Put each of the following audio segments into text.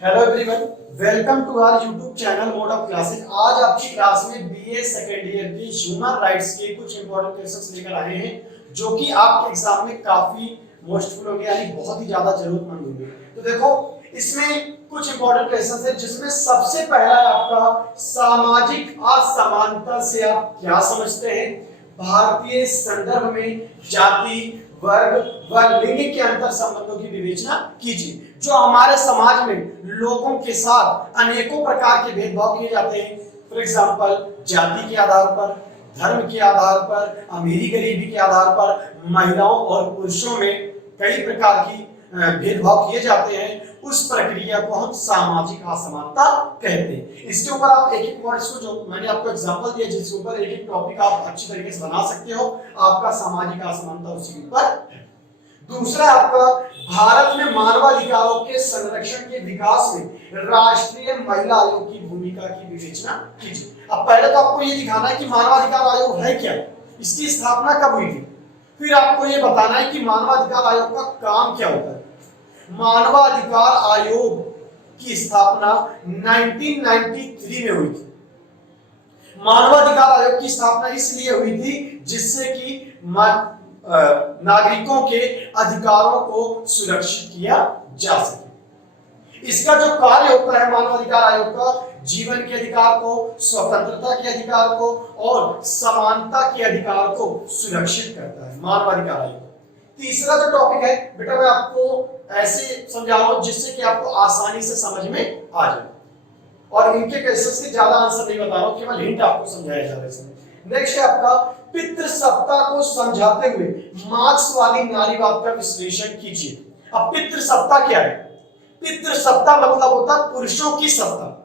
Hello everyone, welcome to our YouTube channel mode of classes. आज आपकी class में BA second year की human rights के कुछ इंपॉर्टेंट क्वेश्चंस लेकर आए हैं जो कि आपके एग्जाम में काफी मोस्टफुल होंगे, यानी बहुत ही ज्यादा जरूरतमंद होंगे। तो देखो, इसमें कुछ इंपॉर्टेंट क्वेश्चंस है जिसमें सबसे पहला है आपका सामाजिक असमानता से आप क्या समझते हैं। भारतीय संदर्भ में जाति, वर्ग व लिंग के अंतर संबंधों की विवेचना कीजिए। जो हमारे समाज में लोगों के साथ अनेकों प्रकार के भेदभाव किए जाते हैं, फॉर एग्जाम्पल जाति के आधार पर, धर्म के आधार पर, अमीरी गरीबी के आधार पर, महिलाओं और पुरुषों में कई प्रकार की भेदभाव किए जाते हैं, उस प्रक्रिया को हम सामाजिक असमानता कहते हैं। इसके ऊपर आप एक एक वर्ड्स को, जो मैंने आपको एग्जांपल दिया, जिसके ऊपर एक एक टॉपिक आप अच्छी तरीके से बना सकते हो, आपका सामाजिक असमानता उसी के ऊपर है। दूसरा आपका भारत में मानवाधिकारों के संरक्षण के विकास में राष्ट्रीय महिला आयोग की भूमिका की विवेचना कीजिए। अब पहले तो आपको ये दिखाना है कि मानवाधिकार आयोग है क्या, इसकी स्थापना कब हुई थी, फिर आपको ये बताना है कि मानवाधिकार आयोग का काम क्या होता है। मानवाधिकार आयोग की स्थापना 1993 में हुई थी। मानवाधिकार आयोग की स्थापना इसलिए हुई थी जिससे कि नागरिकों के अधिकारों को सुरक्षित किया जा सके। इसका जो कार्य होता है मानवाधिकार आयोग का, जीवन के अधिकार को, स्वतंत्रता के अधिकार को और समानता के अधिकार को सुरक्षित करता है मानवाधिकार आयोग। तीसरा जो टॉपिक है बेटा, मैं आपको ऐसे समझा रहा हूं जिससे कि आपको आसानी से समझ में आ जाए, और इनके क्वेश्चंस के ज्यादा आंसर नहीं बता रहा हूं, केवल हिंट आपको समझाया जा रहा है। नेक्स्ट है आपका पितृसत्ता को समझाते हुए मार्क्सवादी नारीवाद का विश्लेषण कीजिए। अब पितृसत्ता क्या है? पितृसत्ता मतलब होता है पुरुषों की सत्ता,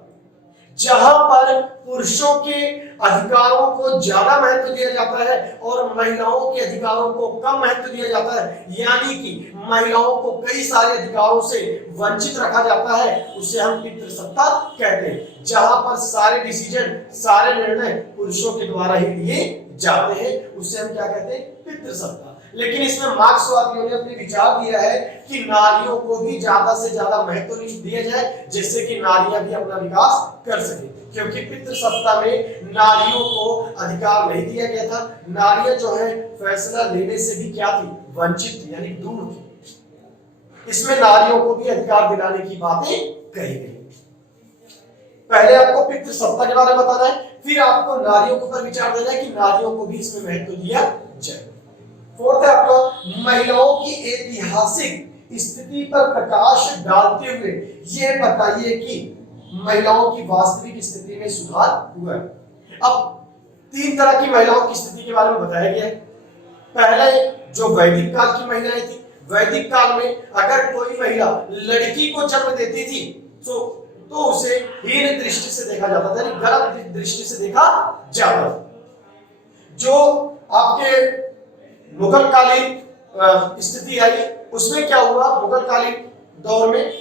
जहां पर पुरुषों के अधिकारों को ज्यादा महत्व दिया जाता है और महिलाओं के अधिकारों को कम महत्व दिया जाता है, यानी कि महिलाओं को कई सारे अधिकारों से वंचित रखा जाता है, उसे हम पितृसत्ता कहते हैं। जहां पर सारे डिसीजन, सारे निर्णय पुरुषों के द्वारा ही लिए जाते हैं, उसे हम क्या कहते हैं? पितृसत्ता। लेकिन इसमें मार्क्सवादियों ने अपने विचार दिया है कि नारियों को भी ज्यादा से ज्यादा महत्व दिया जाए, जिससे कि नारियां भी अपना विकास कर सके, क्योंकि पितृसत्ता में नारियों को अधिकार नहीं दिया गया था। नारियां जो है फैसला लेने से भी क्या थी? वंचित थी, यानी दूर थी। इसमें नारियों को भी अधिकार दिलाने की बातें कही गई। पहले आपको पितृसत्ता के बारे में बताना है, फिर आपको नारियों के ऊपर विचार देना है कि नारियों को भी इसमें महत्व दिया जाए। फोर्थ है आपका महिलाओं की ऐतिहासिक स्थिति पर प्रकाश डालते हुए यह बताइए कि महिलाओं की वास्तविक स्थिति में सुधार हुआ है। अब तीन तरह की महिलाओं की स्थिति के बारे में बताया गया है। पहले जो वैदिक काल की महिलाएं थी, वैदिक काल में अगर कोई महिला लड़की को जन्म देती थी तो उसे हीन दृष्टि से देखा जाता था, यानी गलत दृष्टि से देखा जाता था। जो आपके मुगल कालीन स्थिति आई, उसमें क्या हुआ? मुगल कालीन दौर में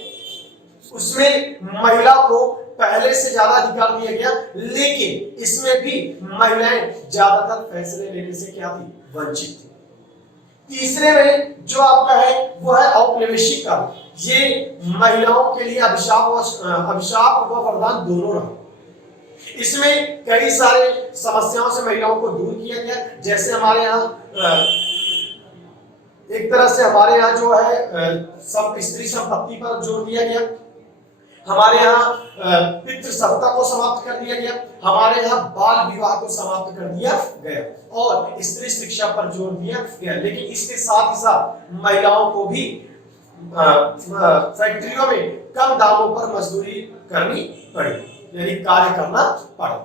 उसमें महिला को पहले से ज्यादा अधिकार दिया गया, लेकिन इसमें भी महिलाएं ज्यादातर फैसले लेने से क्या थी? वंचित थी। तीसरे में जो आपका है वो है औपनिवेशिक काल। ये महिलाओं के लिए अभिशाप व वरदान दोनों रहा। इसमें कई सारे समस्याओं से महिलाओं को दूर किया गया, जैसे हमारे यहाँ एक तरह से हमारे यहाँ जो है सब स्त्री संपत्ति पर जोर दिया गया, हमारे यहाँ पितृसत्ता को समाप्त कर दिया गया, हमारे यहाँ बाल विवाह को समाप्त कर दिया गया और स्त्री शिक्षा पर जोर दिया गया। लेकिन इसके साथ ही साथ महिलाओं को भी फैक्ट्रियों में कम दामों पर मजदूरी करनी पड़ी, यानी कार्य करना पड़ा।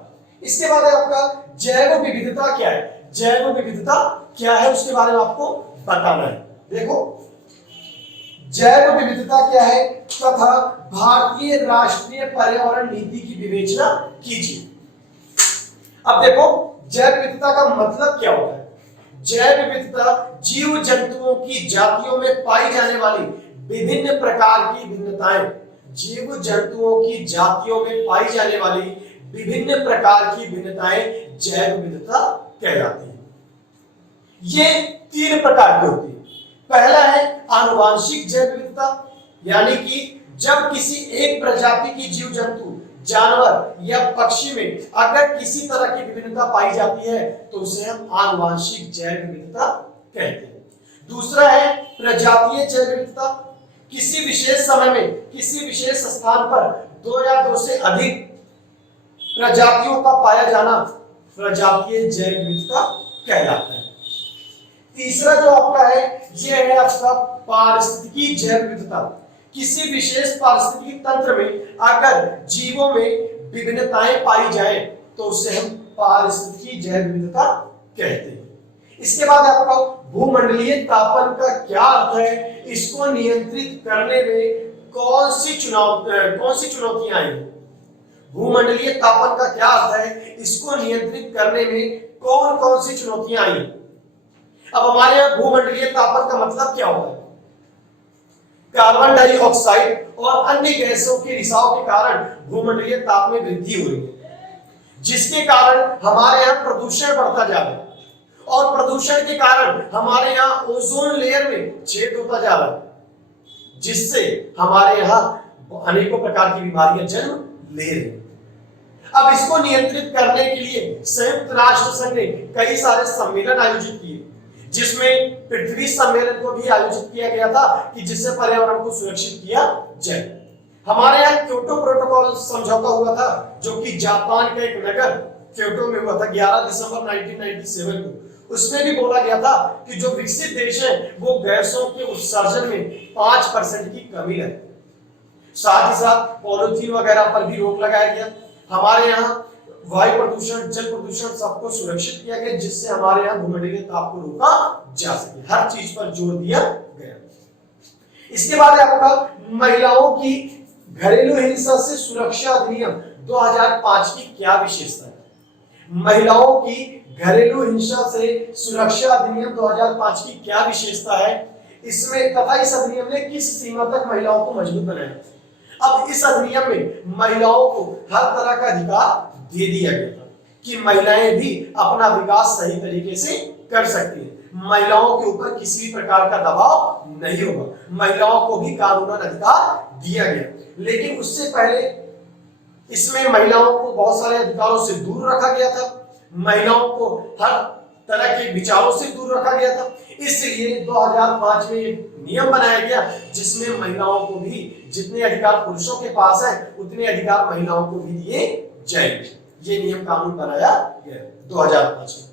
इसके बाद आपका जैव विविधता क्या है? जैव विविधता क्या है उसके बारे में आपको बताना है। देखो, जैव विविधता क्या है तथा भारतीय राष्ट्रीय पर्यावरण नीति की विवेचना कीजिए। अब देखो, जैव विविधता का मतलब क्या होता है? जैव विविधता जीव जंतुओं की जातियों में पाई जाने वाली विभिन्न प्रकार की भिन्नताएं, जीव जंतुओं की जातियों में पाई जाने वाली विभिन्न प्रकार की भिन्नताएं जैव विविधता कहलाती है। ये तीन प्रकार की होती है। पहला है आनुवांशिक जैव विविधता, यानी कि जब किसी एक प्रजाति की जीव जंतु, जानवर या पक्षी में अगर किसी तरह की विभिन्नता पाई जाती है तो उसे हम आनुवांशिक जैव विविधता कहते हैं। दूसरा है प्रजातीय जैव विविधता। किसी विशेष समय में किसी विशेष स्थान पर दो या दो से अधिक प्रजातियों का पाया जाना प्रजातीय जैव विविधता कहलाता है। तीसरा जो आपका है ये है आपका पारिस्थितिकी जैव विविधता। किसी विशेष पारिस्थितिकी तंत्र में अगर जीवों में विभिन्नताएं पाई जाए तो उसे हम पारिस्थितिकी जैव विविधता कहते हैं। इसके बाद आपका भूमंडलीय तापन का क्या अर्थ है, इसको नियंत्रित करने में कौन सी चुनौतियां आई? भूमंडलीय तापन का क्या अर्थ है, इसको नियंत्रित करने में कौन कौन सी चुनौतियां आई? अब हमारे यहाँ भूमंडलीय तापन का मतलब क्या होता है? कार्बन डाइऑक्साइड और अन्य गैसों के रिसाव के कारण भूमंडलीय ताप में वृद्धि हो रही है, जिसके कारण हमारे यहाँ प्रदूषण बढ़ता जा रहा है और प्रदूषण के कारण हमारे यहाँ ओजोन लेयर में छेद होता जा रहा है, जिससे हमारे यहाँ अनेकों प्रकार की बीमारियां जन्म ले रही हैं। अब इसको नियंत्रित करने के लिए संयुक्त राष्ट्र संघ ने कई सारे सम्मेलन आयोजित किए, जिसमें पृथ्वी सम्मेलन को भी आयोजित किया गया था कि जिससे पर्यावरण को सुरक्षित किया जाए। हमारे यहाँ क्योटो प्रोटोकॉल समझौता हुआ था, जो कि जापान के एक नगर क्योटो में हुआ था 11 दिसंबर 1997 को। उसमें भी बोला गया था कि जो विकसित देश हैं वो गैसों के उत्सर्जन में 5% की कमी लाए। साथ ही साथ पॉलीथीन वगैरह पर भी रोक लगाया गया। हमारे यहाँ वायु प्रदूषण, जल प्रदूषण सबको सुरक्षित किया गया, जिससे हमारे यहाँ भूमंडलीय ताप को रोका जा सके। हर चीज पर जोर दिया गया। इसके बाद आपका महिलाओं की घरेलू हिंसा से सुरक्षा अधिनियम 2005 की क्या विशेषता है? महिलाओं की घरेलू हिंसा से सुरक्षा अधिनियम 2005 की क्या विशेषता है? इसमें तथा इस अधिनियम ने किस सीमा तक महिलाओं को मजबूत बनाया? अब इस अधिनियम में महिलाओं को हर तरह का अधिकार दे दिया गया था कि महिलाएं भी अपना विकास सही तरीके से कर सकती हैं। महिलाओं के ऊपर किसी भी प्रकार का दबाव नहीं होगा। महिलाओं को भी कानूनन अधिकार दिया गया, लेकिन उससे पहले इसमें महिलाओं को बहुत सारे अधिकारों से दूर रखा गया था। महिलाओं को हर तरह के विचारों से दूर रखा गया था। इसलिए 2005 में एक नियम बनाया गया, जिसमें महिलाओं को भी जितने अधिकार पुरुषों के पास है उतने अधिकार महिलाओं को भी दिए जाएंगे। ये नियम कानून बनाया गया 2005 में।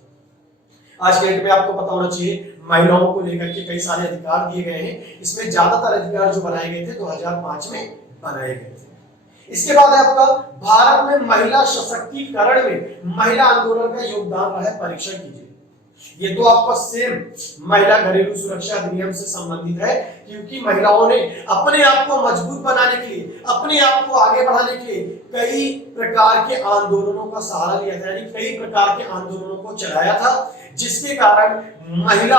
आज के डेट में आपको पता होना चाहिए महिलाओं को लेकर के कई सारे अधिकार दिए गए हैं। इसमें ज्यादातर अधिकार जो बनाए गए थे 2005 में बनाए गए थे। इसके बाद आपका भारत में महिला सशक्तिकरण में महिला आंदोलन का योगदान रहा है। परीक्षण कीजिए। ये तो आपका सेम महिला घरेलू सुरक्षा अधिनियम से संबंधित है, क्योंकि महिलाओं ने अपने आप को मजबूत बनाने के लिए, अपने आप को आगे बढ़ाने के लिए कई प्रकार के आंदोलनों का सहारा लिया था, यानी कई प्रकार के आंदोलनों को चलाया था, जिसके कारण महिला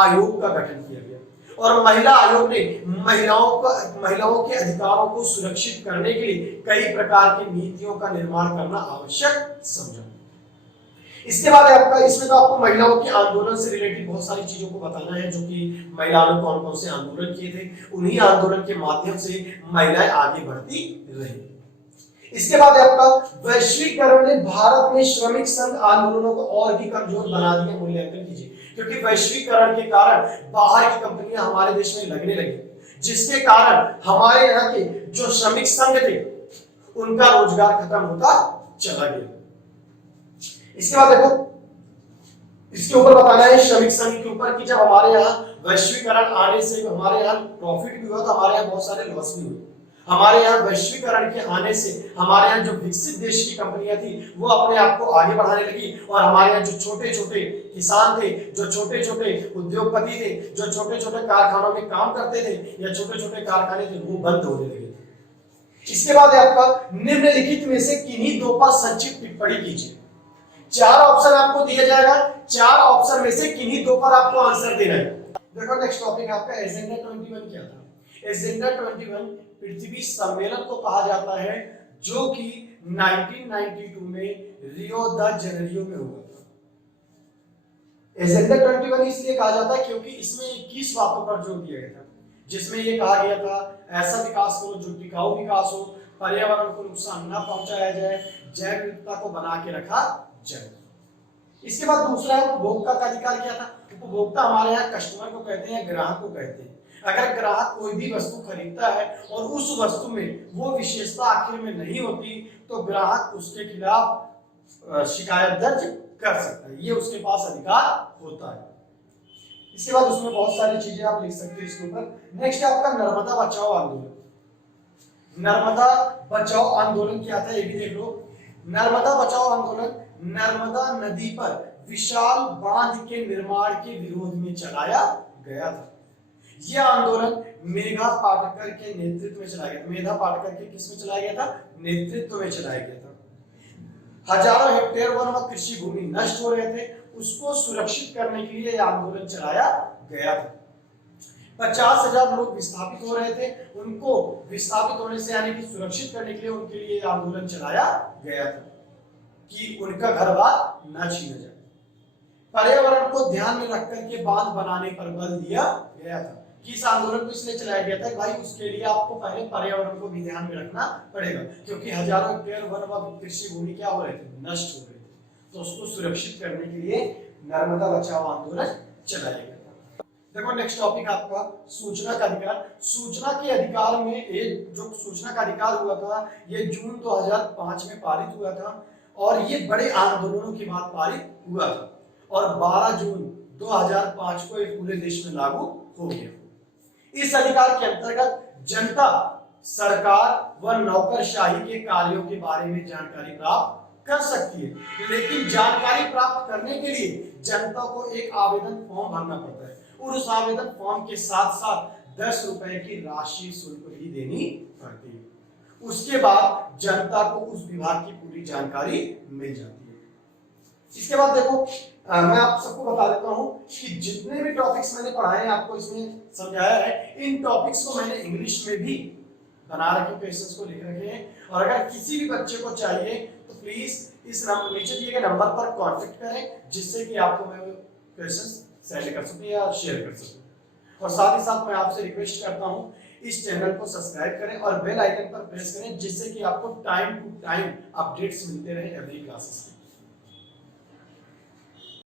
आयोग का गठन किया गया। और महिला आयोग ने महिलाओं के अधिकारों को सुरक्षित करने के लिए कई प्रकार की नीतियों का निर्माण करना आवश्यक समझा। इसके बाद आपका इसमें तो आपको महिलाओं के आंदोलन से रिलेटेड बहुत सारी चीजों को बताना है, जो कि महिलाओं ने कौन कौन से आंदोलन किए थे। उन्हीं आंदोलन के माध्यम से महिलाएं आगे बढ़ती रही। इसके बाद आपका वैश्वीकरण ने भारत में श्रमिक संघ आंदोलनों को और भी कमजोर बना दिया। मूल्यांकन कीजिए, क्योंकि वैश्वीकरण के कारण बाहर की कंपनियां हमारे देश में लगने लगी, जिसके कारण हमारे यहाँ के जो श्रमिक संघ थे उनका रोजगार खत्म होता चला गया। इसके बाद देखो, इसके ऊपर बताना है श्रमिक संघ के ऊपर कि जब हमारे यहाँ वैश्वीकरण आने से हमारे यहाँ प्रॉफिट भी हुआ तो हमारे यहाँ बहुत सारे लॉस भी हुए। हमारे यहाँ वैश्वीकरण के आने से हमारे यहाँ जो विकसित देश की कंपनियां थी वो अपने आप को आगे बढ़ाने लगी, और हमारे यहाँ जो छोटे छोटे किसान थे, जो छोटे छोटे उद्योगपति थे, जो छोटे छोटे कारखानों में काम करते थे या छोटे छोटे कारखाने थे, वो बंद होने लगे। इसके बाद आपका निम्नलिखित में से किन्हीं दो पर संक्षिप्त टिप्पणी कीजिए। 4 ऑप्शन आपको दिया जाएगा, 4 ऑप्शन में से किन्हीं दो पर आपको आंसर देना है। देखो नेक्स्ट टॉपिक आपका एजेंडा 21 क्या था? एजेंडा 21 पृथ्वी सम्मेलन को कहा जाता है, जो कि 1992 में रियो द जेनेरियो में हुआ था। एजेंडा 21 इसलिए कहा जाता है क्योंकि इसमें 21 बातों पर जोर दिया गया था, जिसमें ये कहा गया था ऐसा विकास करो जो टिकाऊ विकास हो, पर्यावरण को नुकसान न पहुंचाया जाए, जैव विविधता को बना के रखा जाए। इसके बाद दूसरा है उपभोक्ता का अधिकार। क्या था? उपभोक्ता हमारे यहाँ कस्टमर को कहते हैं, ग्राहक को कहते हैं। अगर ग्राहक कोई भी वस्तु खरीदता है और उस वस्तु में वो विशेषता आखिर में नहीं होती तो ग्राहक उसके खिलाफ शिकायत दर्ज कर सकता है, ये उसके पास अधिकार होता है। इसके बाद उसमें बहुत सारी चीजें आप लिख सकते हैं इसके ऊपर। नेक्स्ट है आपका नर्मदा बचाओ आंदोलन। नर्मदा बचाओ आंदोलन क्या था ये भी देख लो। नर्मदा बचाओ आंदोलन नर्मदा नदी पर विशाल बांध के निर्माण के विरोध में चलाया गया था। यह आंदोलन मेधा पाटकर के नेतृत्व में चलाया गया था। मेधा पाटकर के किस में चलाया गया था? नेतृत्व में चलाया गया था। हजारों हेक्टेयर वन व कृषि भूमि नष्ट हो रहे थे, उसको सुरक्षित करने के लिए यह आंदोलन चलाया गया था। 50,000 लोग विस्थापित हो रहे थे, उनको विस्थापित होने से यानी कि सुरक्षित करने के लिए उनके लिए यह आंदोलन चलाया गया था कि उनका घर बार न छीना जाए। पर्यावरण को ध्यान में रखकर के बांध बनाने पर बल दिया गया था। किस आंदोलन को इसलिए चलाया गया था भाई? उसके लिए आपको पहले पर्यावरण को भी ध्यान में रखना पड़ेगा, क्योंकि हजारों हेक्टेयर वन व कृषि भूमि क्या हो रहे थे? नष्ट हो रहे थे। तो उसको सुरक्षित करने के लिए नर्मदा बचाओ आंदोलन चलाया गया था। देखो नेक्स्ट टॉपिक आपका सूचना का अधिकार। सूचना के अधिकार में एक जो सूचना का अधिकार हुआ था ये जून 2005 में पारित हुआ था और ये बड़े आंदोलनों के बाद पारित हुआ था और 12 जून 2005 को ये पूरे देश में लागू हो गया। इस अधिकार के अंतर्गत जनता सरकार व नौकरशाही के कार्यों के बारे में जानकारी प्राप्त कर सकती है, लेकिन जानकारी प्राप्त करने के लिए जनता को एक आवेदन फॉर्म भरना पड़ता है और उस आवेदन फॉर्म के साथ साथ 10 रुपए की राशि शुल्क भी देनी पड़ती है। उसके बाद जनता को उस विभाग की पूरी जानकारी मिल जाती है। इसके बाद देखो मैं आप सबको बता देता हूं कि जितने भी टॉपिक्स मैंने पढ़ाए हैं आपको इसमें समझाया है, इन टॉपिक्स को मैंने इंग्लिश में भी बना रखे, क्वेश्चंस को लिख रखे हैं। और अगर किसी भी बच्चे को चाहिए तो प्लीज इस नीचे दिए गए नंबर पर कांटेक्ट करें, जिससे कि आपको मैं क्वेश्चंस सेंड कर सकूं या शेयर कर सकूं। और साथ ही साथ मैं आपसे रिक्वेस्ट करता हूं इस चैनल को सब्सक्राइब करें और बेल आइकन पर प्रेस करें, जिससे कि आपको टाइम टू टाइम अपडेट्स मिलते रहे एवरी क्लासेस।